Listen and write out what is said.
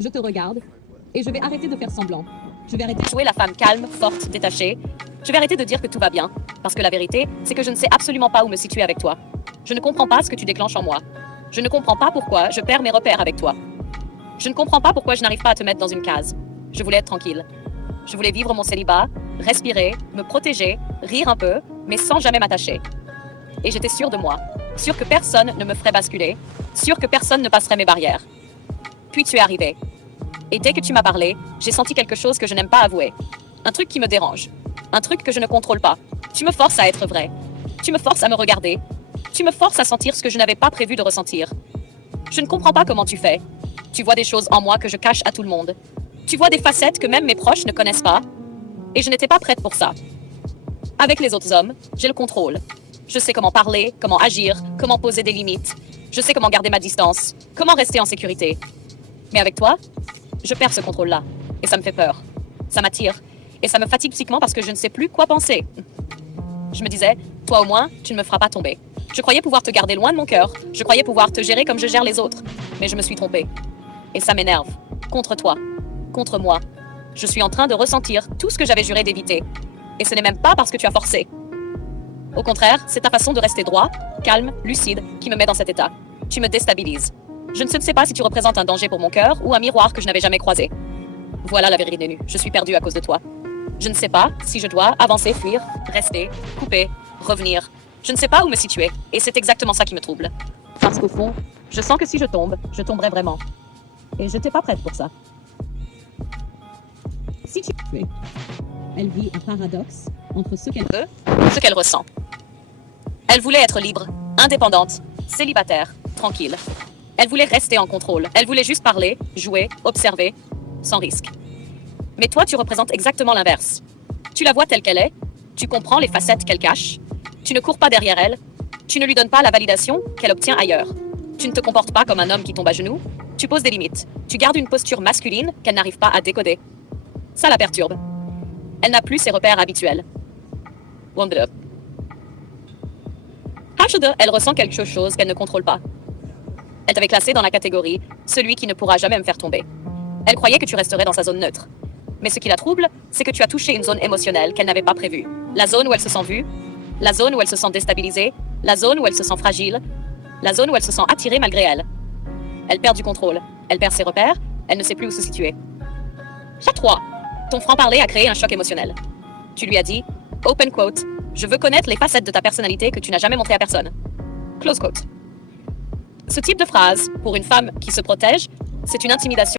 Je te regarde et je vais arrêter de faire semblant. Je vais arrêter de jouer la femme calme, forte, détachée. Je vais arrêter de dire que tout va bien, parce que la vérité, c'est que je ne sais absolument pas où me situer avec toi. Je ne comprends pas ce que tu déclenches en moi. Je ne comprends pas pourquoi je perds mes repères avec toi. Je ne comprends pas pourquoi je n'arrive pas à te mettre dans une case. Je voulais être tranquille. Je voulais vivre mon célibat, respirer, me protéger, rire un peu, mais sans jamais m'attacher. Et j'étais sûre de moi, sûre que personne ne me ferait basculer, sûre que personne ne passerait mes barrières. Puis tu es arrivé. Et dès que tu m'as parlé, j'ai senti quelque chose que je n'aime pas avouer. Un truc qui me dérange. Un truc que je ne contrôle pas. Tu me forces à être vrai. Tu me forces à me regarder. Tu me forces à sentir ce que je n'avais pas prévu de ressentir. Je ne comprends pas comment tu fais. Tu vois des choses en moi que je cache à tout le monde. Tu vois des facettes que même mes proches ne connaissent pas. Et je n'étais pas prête pour ça. Avec les autres hommes, j'ai le contrôle. Je sais comment parler, comment agir, comment poser des limites. Je sais comment garder ma distance, comment rester en sécurité. Mais avec toi, je perds ce contrôle-là. Et ça me fait peur. Ça m'attire. Et ça me fatigue psychiquement parce que je ne sais plus quoi penser. Je me disais, toi au moins, tu ne me feras pas tomber. Je croyais pouvoir te garder loin de mon cœur. Je croyais pouvoir te gérer comme je gère les autres. Mais je me suis trompée. Et ça m'énerve. Contre toi. Contre moi. Je suis en train de ressentir tout ce que j'avais juré d'éviter. Et ce n'est même pas parce que tu as forcé. Au contraire, c'est ta façon de rester droit, calme, lucide, qui me met dans cet état. Tu me déstabilises. Je ne sais pas si tu représentes un danger pour mon cœur ou un miroir que je n'avais jamais croisé. Voilà la vérité nue. Je suis perdue à cause de toi. Je ne sais pas si je dois avancer, fuir, rester, couper, revenir. Je ne sais pas où me situer. Et c'est exactement ça qui me trouble. Parce qu'au fond, je sens que si je tombe, je tomberai vraiment. Et je n'étais pas prête pour ça. si tu es. Elle vit un paradoxe entre ce qu'elle Veut, ce qu'elle ressent. Elle voulait être libre, indépendante, célibataire, tranquille. Elle voulait rester en contrôle. Elle voulait juste parler, jouer, observer, sans risque. Mais toi, tu représentes exactement l'inverse. Tu la vois telle qu'elle est, tu comprends les facettes qu'elle cache, tu ne cours pas derrière elle, tu ne lui donnes pas la validation qu'elle obtient ailleurs. Tu ne te comportes pas comme un homme qui tombe à genoux, tu poses des limites, tu gardes une posture masculine qu'elle n'arrive pas à décoder. Ça la perturbe. Elle n'a plus ses repères habituels. Wonder. Elle ressent quelque chose qu'elle ne contrôle pas. Elle t'avait classé dans la catégorie « celui qui ne pourra jamais me faire tomber ». Elle croyait que tu resterais dans sa zone neutre. Mais ce qui la trouble, c'est que tu as touché une zone émotionnelle qu'elle n'avait pas prévue. La zone où elle se sent vue, la zone où elle se sent déstabilisée, la zone où elle se sent fragile, la zone où elle se sent attirée malgré elle. Elle perd du contrôle, elle perd ses repères, elle ne sait plus où se situer. Chaque 3. Ton franc-parler a créé un choc émotionnel. Tu lui as dit, open quote, je veux connaître les facettes de ta personnalité que tu n'as jamais montrées à personne. Close quote. Ce type de phrase, pour une femme qui se protège, c'est une intimidation.